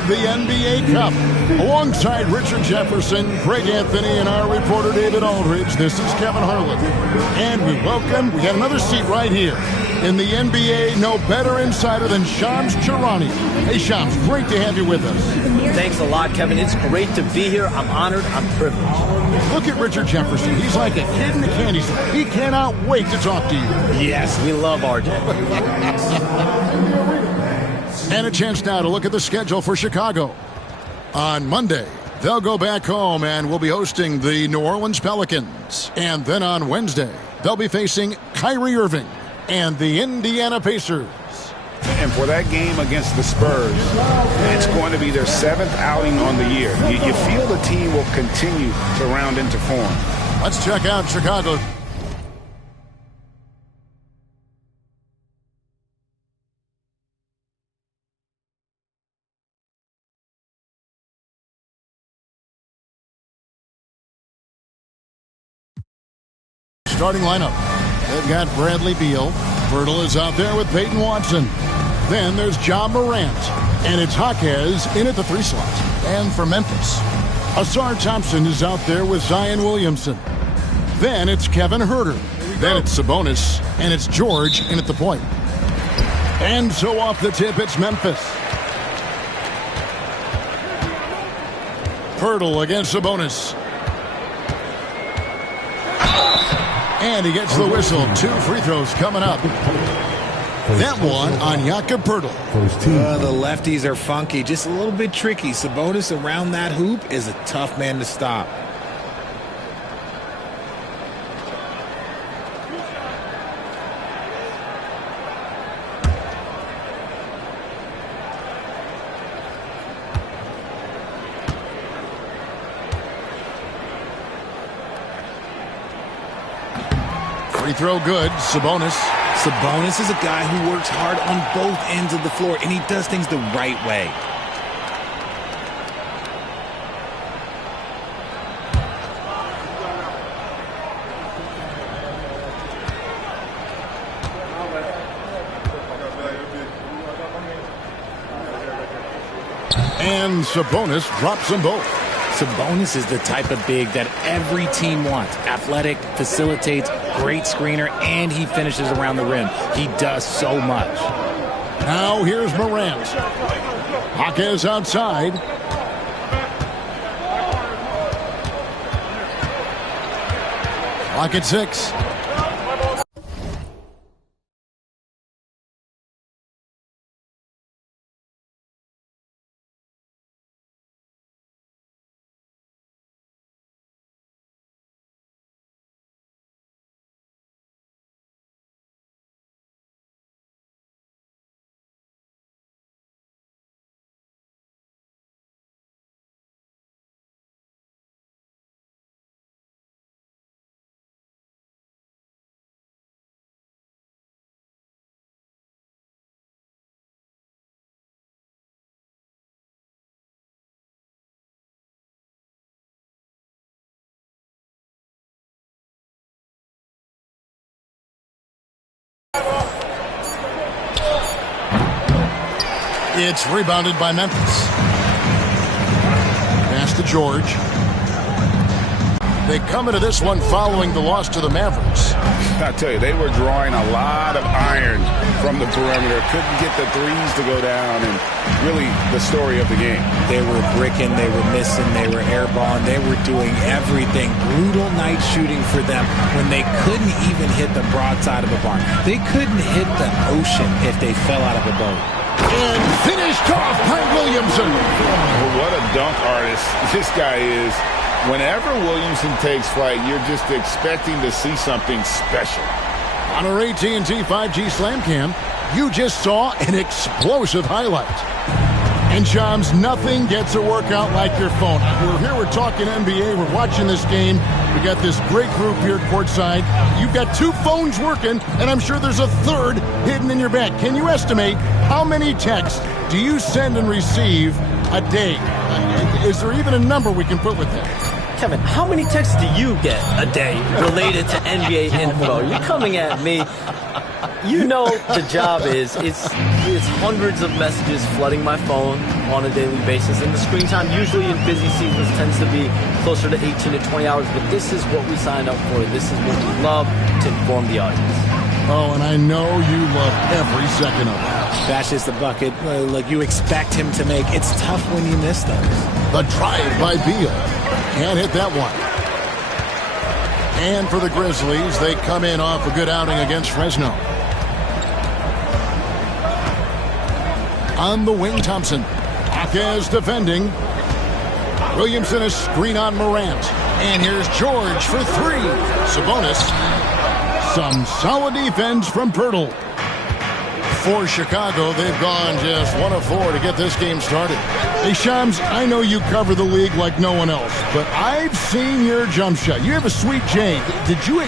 of the NBA Cup. Alongside Richard Jefferson, Greg Anthony, and our reporter David Aldridge, this is Kevin Harlan. And we got another seat right here. In the NBA, no better insider than Shams Charania. Hey, Shams, great to have you with us. Thanks a lot, Kevin. It's great to be here. I'm honored. I'm privileged. Look at Richard Jefferson. He's like a kid in a candy store. He cannot wait to talk to you. Yes, we love RJ. And a chance now to look at the schedule for Chicago. On Monday, they'll go back home and will be hosting the New Orleans Pelicans. And then on Wednesday, they'll be facing Kyrie Irving and the Indiana Pacers. And for that game against the Spurs, it's going to be their 7th outing on the year. You feel the team will continue to round into form. Let's check out Chicago. Starting lineup. They've got Bradley Beal. Bertle is out there with Peyton Watson. Then there's John Morant. And it's Jaquez in at the 3 slot. And for Memphis, Asar Thompson is out there with Zion Williamson. Then it's Kevin Huerter. Then it's Sabonis. And it's George in at the point. And so off the tip, it's Memphis. Bertle against Sabonis. And he gets the whistle. 2 free throws coming up. That one on Jakob Poeltl. The lefties are funky, just a little bit tricky. Sabonis around that hoop is a tough man to stop. Free throw good. Sabonis. Sabonis is a guy who works hard on both ends of the floor, and he does things the right way. And Sabonis drops them both. Sabonis is the type of big that every team wants. Athletic, facilitates, great screener, and he finishes around the rim. He does so much. Now here's Morant. Jaquez outside. Clock at 6. It's rebounded by Memphis. Pass to George. They come into this one following the loss to the Mavericks. I tell you, they were drawing a lot of iron from the perimeter. Couldn't get the threes to go down, and really the story of the game. They were bricking, they were missing, they were airballing, they were doing everything. Brutal night shooting for them when they couldn't even hit the broadside of a barn. They couldn't hit the ocean if they fell out of a boat. And finished off by Williamson. Well, what a dunk artist this guy is. Whenever Williamson takes flight, you're just expecting to see something special. On our AT&T 5G Slam Cam, you just saw an explosive highlight. And Shams, nothing gets a workout like your phone. We're here, we're talking NBA, we're watching this game. We got this great group here courtside. You've got 2 phones working, and I'm sure there's a 3rd hidden in your bag. Can you estimate how many texts do you send and receive a day? Is there even a number we can put with that? Kevin, how many texts do you get a day related to NBA info? You're coming at me. You know the job is, it's hundreds of messages flooding my phone on a daily basis. And the screen time usually in busy seasons tends to be closer to 18 to 20 hours. But this is what we signed up for. This is what we love to inform the audience. Oh, and I know you love every second of it. Bashes the bucket like you expect him to make. It's tough when you miss those. The drive by Beal. Can't hit that one. And for the Grizzlies, they come in off a good outing against Fresno. On the wing, Thompson. Jaquez defending. Williamson a screen on Morant. And here's George for three. Sabonis. Some solid defense from Pirtle. For Chicago, they've gone just 1 of 4 to get this game started. Hey, Shams, I know you cover the league like no one else, but I've seen your jump shot. You have a sweet J.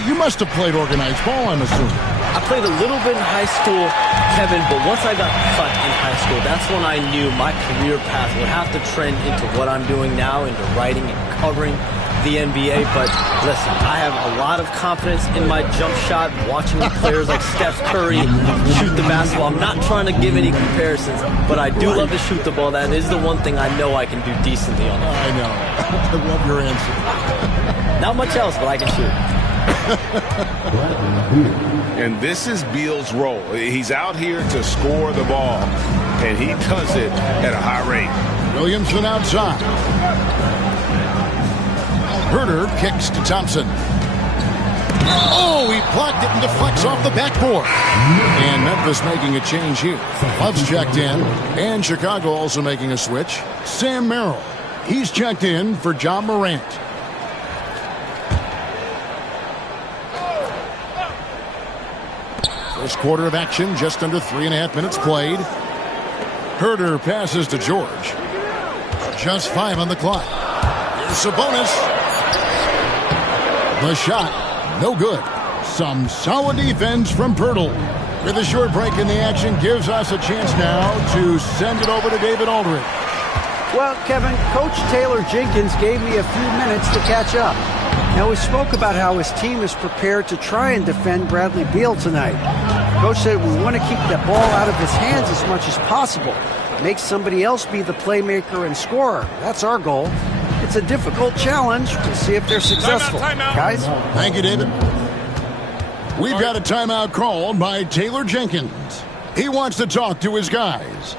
You must have played organized ball, I'm assuming. I played a little bit in high school, Kevin, but once I got cut in high school, that's when I knew my career path would have to trend into what I'm doing now, into writing and covering the NBA. But listen, I have a lot of confidence in my jump shot, watching the players like Steph Curry shoot the basketball. I'm not trying to give any comparisons, but I do love to shoot the ball. That is the one thing I know I can do decently on it. I know. I love your answer. Not much else, but I can shoot. And this is Beal's role. He's out here to score the ball, and he does it at a high rate. Williamson outside. Herter kicks to Thompson. Oh, he blocked it and deflects off the backboard. And Memphis making a change here. Love's checked in, and Chicago also making a switch. Sam Merrill. He's checked in for John Morant. First quarter of action, just under 3.5 minutes played. Herter passes to George. Just 5 on the clock. Here's Sabonis. The shot, no good. Some solid defense from Pirtle. With a short break in the action, gives us a chance now to send it over to David Aldridge. Well, Kevin, Coach Taylor Jenkins gave me a few minutes to catch up. Now, we spoke about how his team is prepared to try and defend Bradley Beal tonight. Coach said we want to keep the ball out of his hands as much as possible. Make somebody else be the playmaker and scorer. That's our goal. It's a difficult challenge. We'll see if they're successful. Guys? Thank you, David. We've got a timeout called by Taylor Jenkins. He wants to talk to his guys.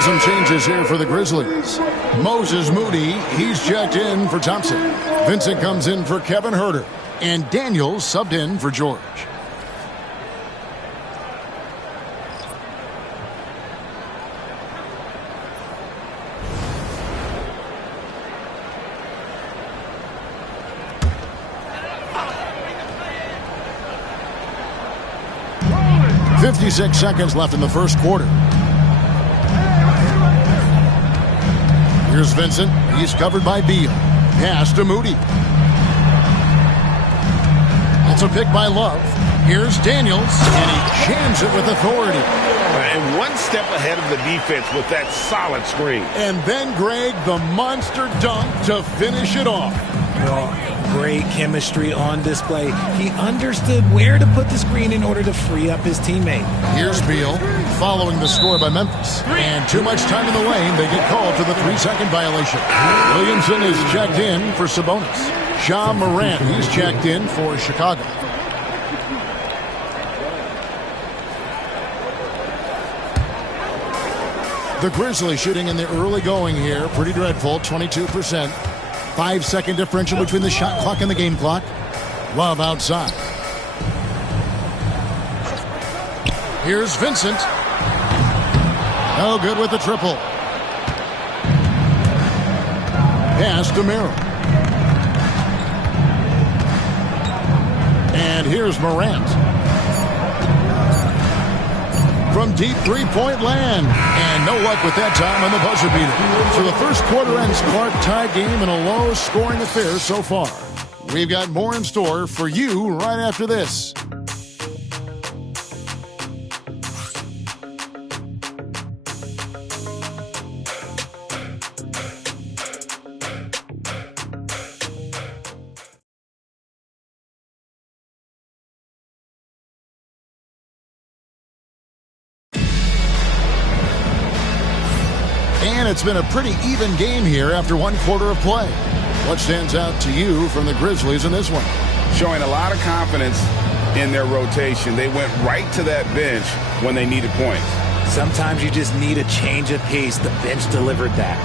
Some changes here for the Grizzlies. Moses Moody, he's checked in for Thompson. Vincent comes in for Kevin Herter. And Daniels subbed in for George. .56 seconds left in the first quarter. Here's Vincent. He's covered by Beal. Pass to Moody. That's a pick by Love. Here's Daniels, and he jams it with authority. And one step ahead of the defense with that solid screen. And then, Greg, the monster dunk to finish it off. Great chemistry on display. He understood where to put the screen in order to free up his teammate. Here's Beal, following the score by Memphis. And too much time in the lane, they get called for the 3-second violation. Williamson is checked in for Sabonis. Ja Morant, he's checked in for Chicago. The Grizzlies shooting in the early going here. Pretty dreadful, 22%. 5-second differential between the shot clock and the game clock. Love outside. Here's Vincent. No good with the triple. Pass to Merrill. And here's Morant. From deep three-point land. And no luck with that time on the buzzer beater. So the first quarter ends Clark tie game in a low-scoring affair so far. We've got more in store for you right after this. And it's been a pretty even game here after one quarter of play. What stands out to you from the Grizzlies in this one? Showing a lot of confidence in their rotation. They went right to that bench when they needed points. Sometimes you just need a change of pace. The bench delivered that.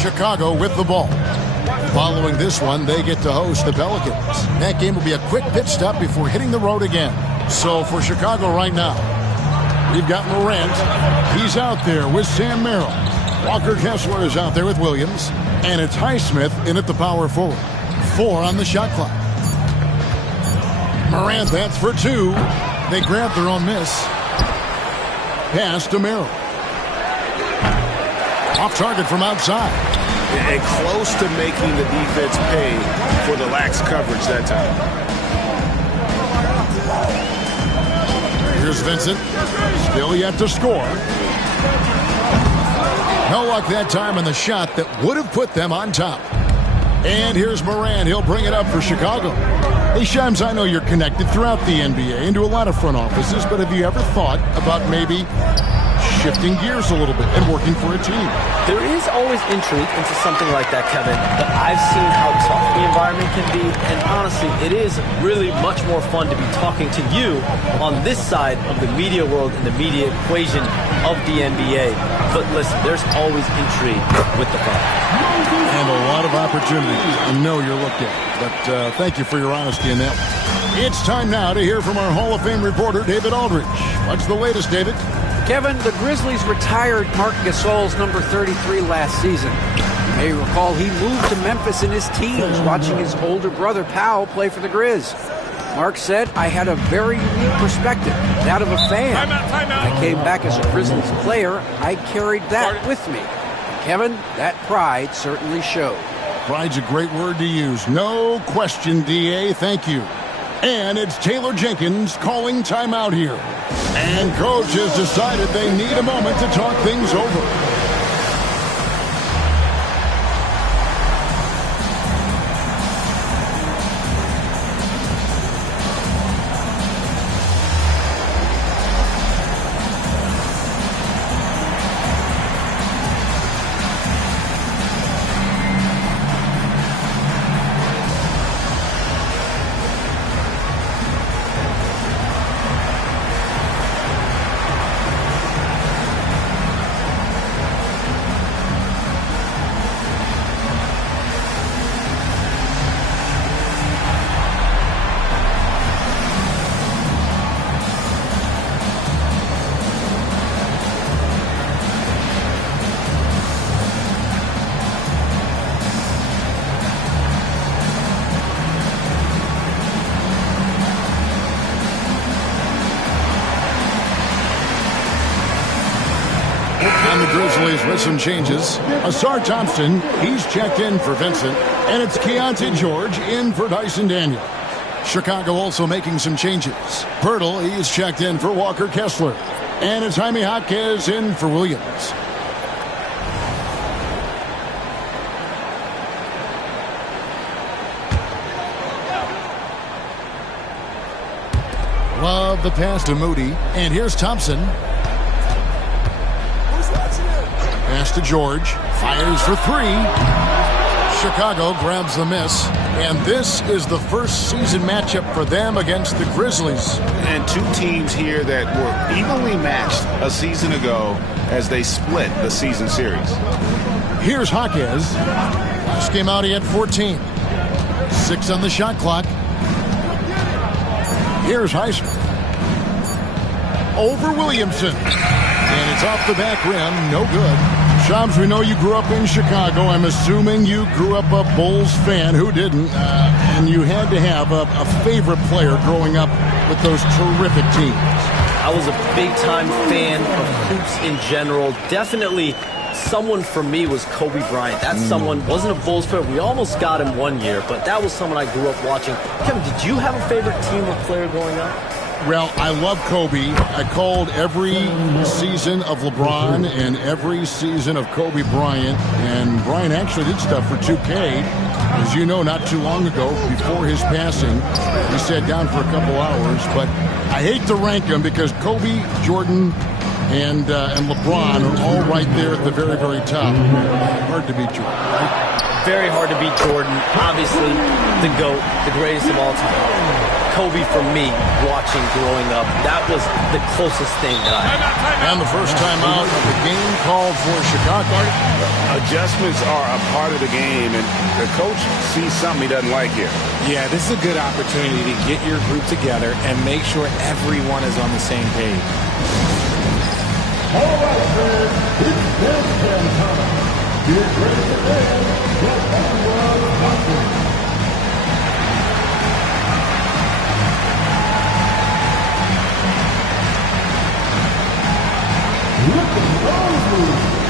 Chicago with the ball. Following this one, they get to host the Pelicans. That game will be a quick pit stop before hitting the road again. So for Chicago right now, we've got Morant. He's out there with Sam Merrill. Walker Kessler is out there with Williams. And it's Highsmith in at the power forward. 4 on the shot clock. Morant, that's for 2. They grab their own miss. Pass to Merrill. Off target from outside. And close to making the defense pay for the lax coverage that time. Here's Vincent. Still yet to score. No luck that time on the shot that would have put them on top. And here's Morant. He'll bring it up for Chicago. Hey, Shams, I know you're connected throughout the NBA into a lot of front offices, but have you ever thought about maybe shifting gears a little bit and working for a team? There is always intrigue into something like that, Kevin, but I've seen how tough the environment can be, and honestly, it is really much more fun to be talking to you on this side of the media world and the media equation of the NBA. But listen, there's always intrigue with the fun. And a lot of opportunities. I know you're looked at, but thank you for your honesty in that one. It's time now to hear from our Hall of Fame reporter, David Aldridge. What's the latest, David? Kevin, the Grizzlies retired Marc Gasol's number 33 last season. You may recall he moved to Memphis in his teens, watching his older brother, Powell, play for the Grizz. Mark said, I had a very unique perspective, that of a fan. When I came back as a Grizzlies player, I carried that with me. And Kevin, that pride certainly showed. Pride's a great word to use. No question, D.A. Thank you. And it's Taylor Jenkins calling timeout here. And coach has decided they need a moment to talk things over. Grizzlies with some changes. Asar Thompson, he's checked in for Vincent. And it's Keontae George in for Dyson Daniel. Chicago also making some changes. Pirtle, he's checked in for Walker Kessler. And it's Jaime Jaquez in for Williams. Love the pass to Moody. And here's Thompson. Pass to George. Fires for three. Chicago grabs the miss. And this is the first season matchup for them against the Grizzlies. And two teams here that were evenly matched a season ago as they split the season series. Here's Jaquez. Just came out, he had 14. 6 on the shot clock. Here's Heisman. Over Williamson. And it's off the back rim. No good. Shams, we know you grew up in Chicago. I'm assuming you grew up a Bulls fan. Who didn't? And you had to have a favorite player growing up with those terrific teams. I was a big-time fan of hoops in general. Definitely someone for me was Kobe Bryant. That's someone, wasn't a Bulls player. We almost got him one year, but that was someone I grew up watching. Kevin, did you have a favorite team or player growing up? Well, I love Kobe. I called every season of LeBron and every season of Kobe Bryant. And Bryant actually did stuff for 2K. As you know, not too long ago, before his passing, we sat down for a couple hours. But I hate to rank them because Kobe, Jordan, and LeBron are all right there at the very, very top. Hard to beat Jordan, right? Very hard to beat Jordan. Obviously, the GOAT, the greatest of all time. Kobe, for me, watching growing up, that was the closest thing that I had. And the first time out of the game called for Chicago. Adjustments are a part of the game, and the coach sees something he doesn't like here. Yeah, this is a good opportunity to get your group together and make sure everyone is on the same page. All right, fans, it's game time. Get ready to dance. Get everyone watching. Look at those moves.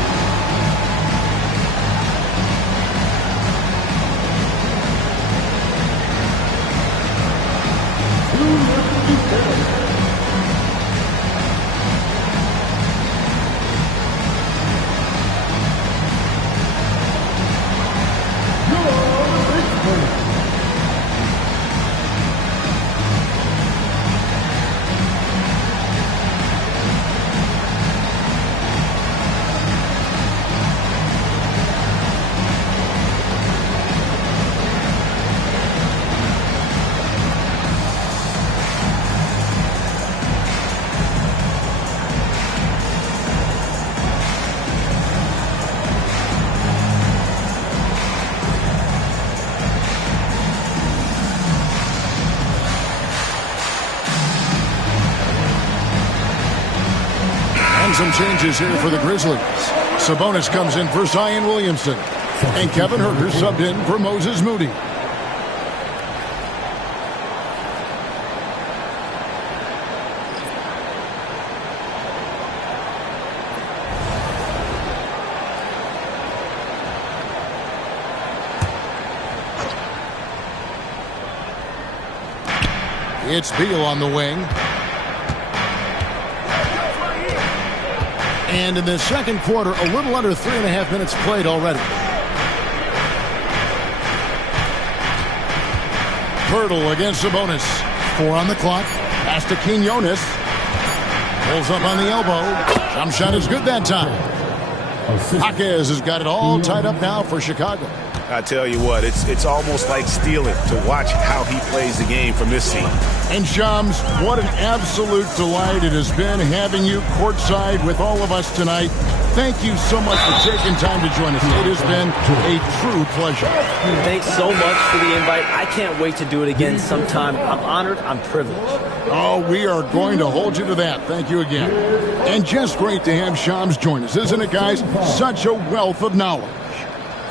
Some changes here for the Grizzlies. Sabonis comes in for Zion Williamson. And Kevin Huerter subbed in for Moses Moody. It's Beal on the wing. And in the second quarter, a little under 3.5 minutes played already. Pirtle against Sabonis. 4 on the clock. Pass to Quinones. Pulls up on the elbow. Jump shot is good that time. Jaquez has got it all tied up now for Chicago. I tell you what, it's almost like stealing to watch how he plays the game from this team. And Shams, what an absolute delight it has been having you courtside with all of us tonight. Thank you so much for taking time to join us. It has been a true pleasure. Thanks so much for the invite. I can't wait to do it again sometime. I'm honored. I'm privileged. Oh, we are going to hold you to that. Thank you again. And just great to have Shams join us, isn't it, guys? Such a wealth of knowledge.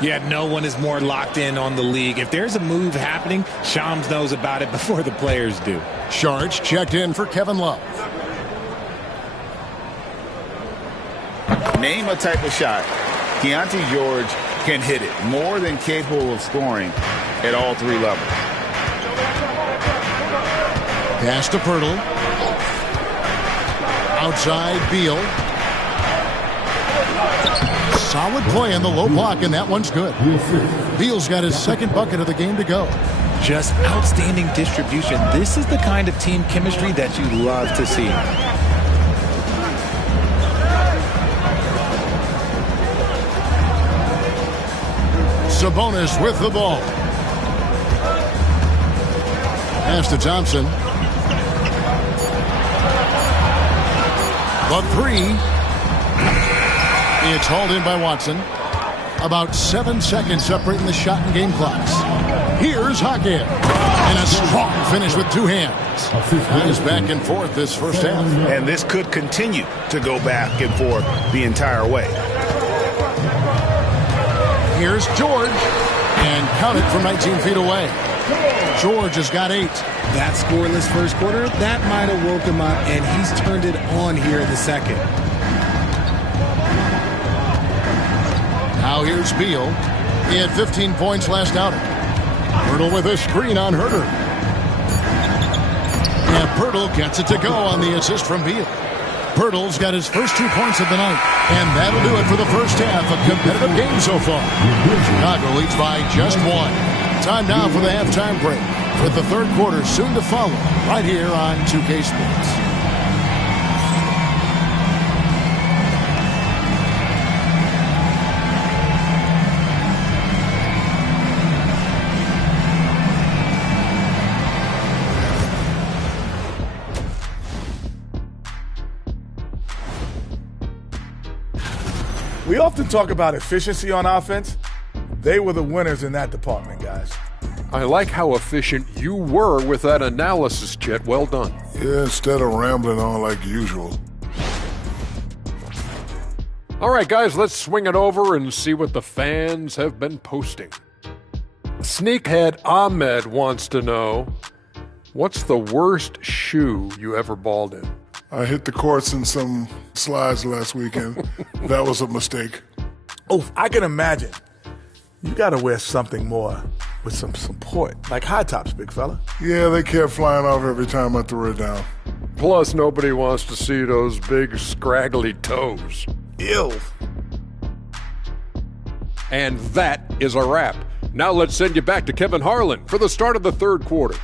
Yeah, no one is more locked in on the league. If there's a move happening, Shams knows about it before the players do. Sharch checked in for Kevin Love. Name a type of shot. Keontae George can hit it, more than capable of scoring at all three levels. Pass to Pirtle. Outside, Beal. Solid play in the low block, and that one's good. Beal's got his second bucket of the game to go. Just outstanding distribution. This is the kind of team chemistry that you love to see. Sabonis with the ball. Pass to Thompson. The three. It's hauled in by Watson. About 7 seconds separating the shot and game clocks. Here's Hackett. And a strong finish with two hands. Guys back and forth this first half. And this could continue to go back and forth the entire way. Here's George. And count it from 19 feet away. George has got 8. That scoreless first quarter, that might have woke him up, and he's turned it on here in the second. Now here's Beal. He had 15 points last outing. Pirtle with a screen on Herter. And Pirtle gets it to go on the assist from Beal. Pirtle's got his first 2 points of the night. And that'll do it for the first half. A competitive game so far. Chicago leads by just 1. Time now for the halftime break, with the third quarter soon to follow, right here on 2K Sports. We often talk about efficiency on offense. They were the winners in that department, guys. I like how efficient you were with that analysis, Chet. Well done. Yeah, instead of rambling on like usual. All right, guys, let's swing it over and see what the fans have been posting. Sneakhead Ahmed wants to know, what's the worst shoe you ever balled in? I hit the courts in some slides last weekend. That was a mistake. Oh, I can imagine. You got to wear something more with some support, like high tops, big fella. Yeah, they kept flying off every time I threw it down. Plus, nobody wants to see those big, scraggly toes. Ew. And that is a wrap. Now let's send you back to Kevin Harlan for the start of the third quarter.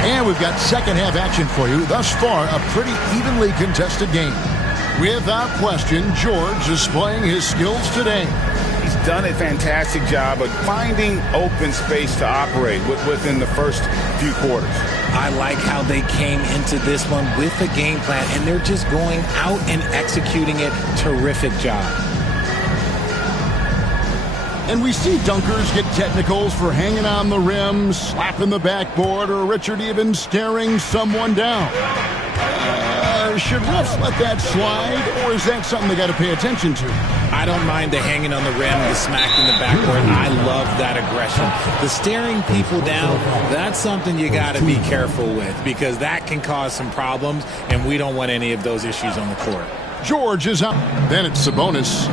And we've got second half action for you. Thus far, a pretty evenly contested game. Without question, George displaying his skills today. He's done a fantastic job of finding open space to operate within the first few quarters. I like how they came into this one with a game plan, and they're just going out and executing it. Terrific job. And we see dunkers get technicals for hanging on the rim, slapping the backboard, or Richard even staring someone down. Should refs let that slide, or is that something they got to pay attention to? I don't mind the hanging on the rim, the smacking the backboard. I love that aggression. The staring people down, that's something you got to be careful with, because that can cause some problems, and we don't want any of those issues on the court. George is out. Then it's Sabonis.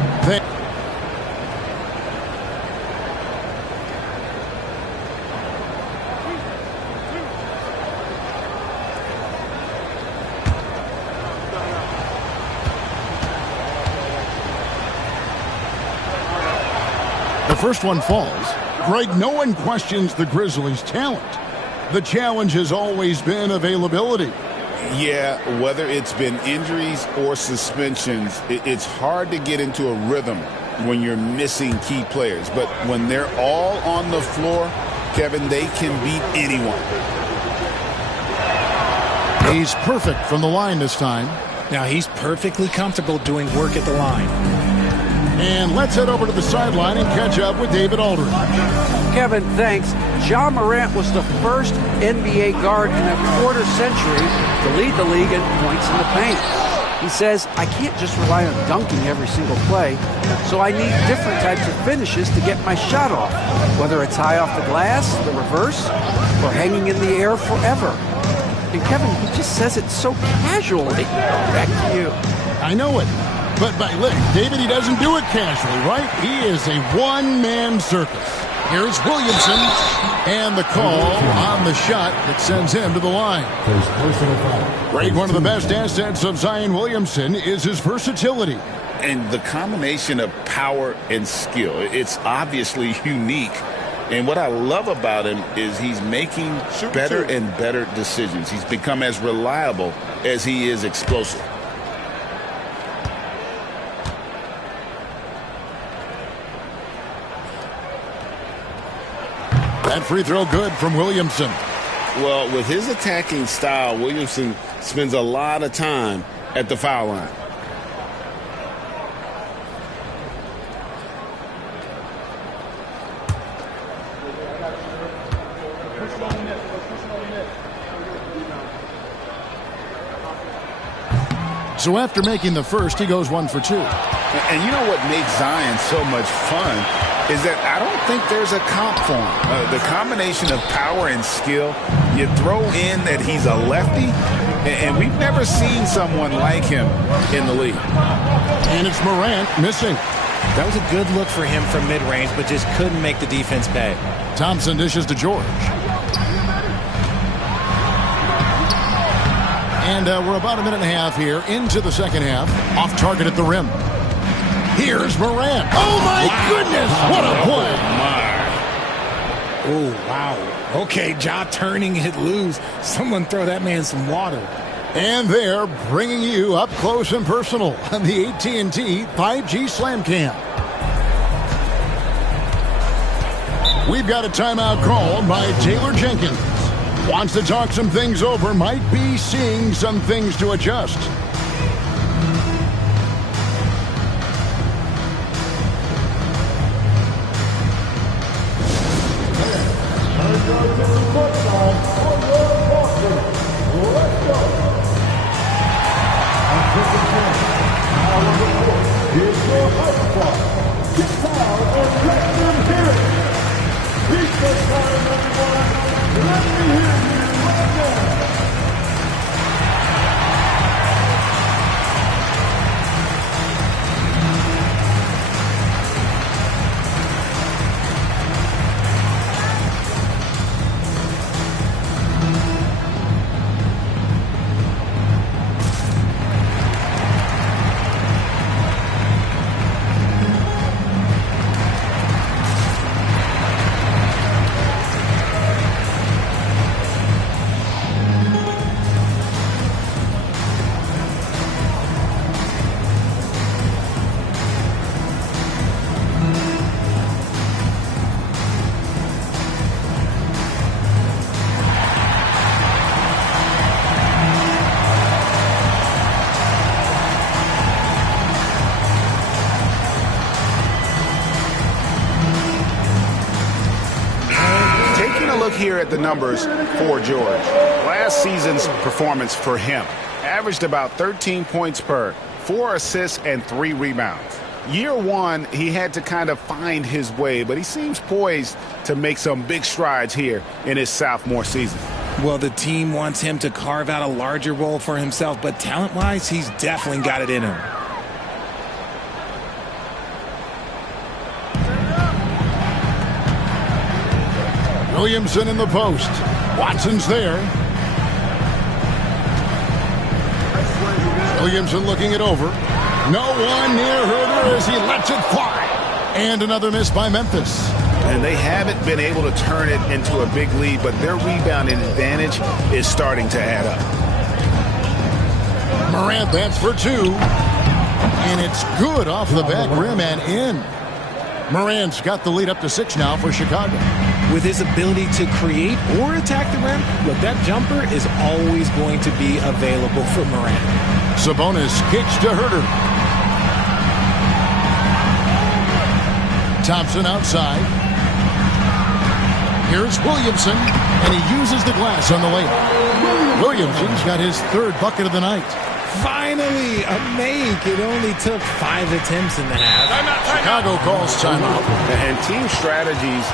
The first one falls. Greg, no one questions the Grizzlies' talent. The challenge has always been availability. Yeah, whether it's been injuries or suspensions, it's hard to get into a rhythm when you're missing key players. But when they're all on the floor, Kevin, they can beat anyone. He's perfect from the line this time. Now he's perfectly comfortable doing work at the line. And let's head over to the sideline and catch up with David Aldridge. Kevin, thanks. Ja Morant was the first NBA guard in a quarter century to lead the league in points in the paint. He says, I can't just rely on dunking every single play, so I need different types of finishes to get my shot off, whether it's high off the glass, the reverse, or hanging in the air forever. And Kevin, he just says it so casually. Back to you. I know it. But look, David, he doesn't do it casually, right? He is a one-man circus. Here's Williamson, and the call on the shot that sends him to the line. Great, one of the best assets of Zion Williamson is his versatility. And the combination of power and skill, it's obviously unique. And what I love about him is he's making better and better decisions. He's become as reliable as he is explosive. That free throw good from Williamson. Well, with his attacking style, Williamson spends a lot of time at the foul line. So after making the first, he goes 1 for 2. And you know what makes Zion so much fun is that I don't think there's a comp for him. The combination of power and skill, you throw in that he's a lefty, and we've never seen someone like him in the league. And it's Morant missing. That was a good look for him from mid-range, but just couldn't make the defense pay. Thompson dishes to George. And we're about a minute and a half here into the second half. Off target at the rim. Here's Morant. Oh, my goodness. What a play. Oh, wow. Okay, Ja turning it loose. Someone throw that man some water. And they're bringing you up close and personal on the AT&T 5G Slam Cam. We've got a timeout called by Taylor Jenkins. Wants to talk some things over, might be seeing some things to adjust. Here at the numbers for George. Last season's performance for him averaged about 13 points per, 4 assists, and 3 rebounds. Year one, he had to kind of find his way, but he seems poised to make some big strides here in his sophomore season. Well, the team wants him to carve out a larger role for himself, but talent-wise, he's definitely got it in him. Williamson in the post. Watson's there. Williamson looking it over. No one near Herder as he lets it fly. And another miss by Memphis. And they haven't been able to turn it into a big lead, but their rebounding advantage is starting to add up. Morant, that's for 2. And it's good off the back rim and in. Morant's got the lead up to 6 now for Chicago. With his ability to create or attack the rim, look, that jumper is always going to be available for Morant. Sabonis kicks to Herder. Thompson outside. Here's Williamson, and he uses the glass on the layup. Williamson's got his 3rd bucket of the night. Finally, a make. It only took 5 attempts in the half. Chicago calls timeout. And team strategies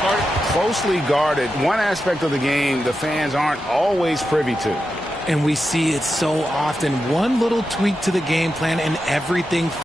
closely guarded. One aspect of the game the fans aren't always privy to. And we see it so often. One little tweak to the game plan and everything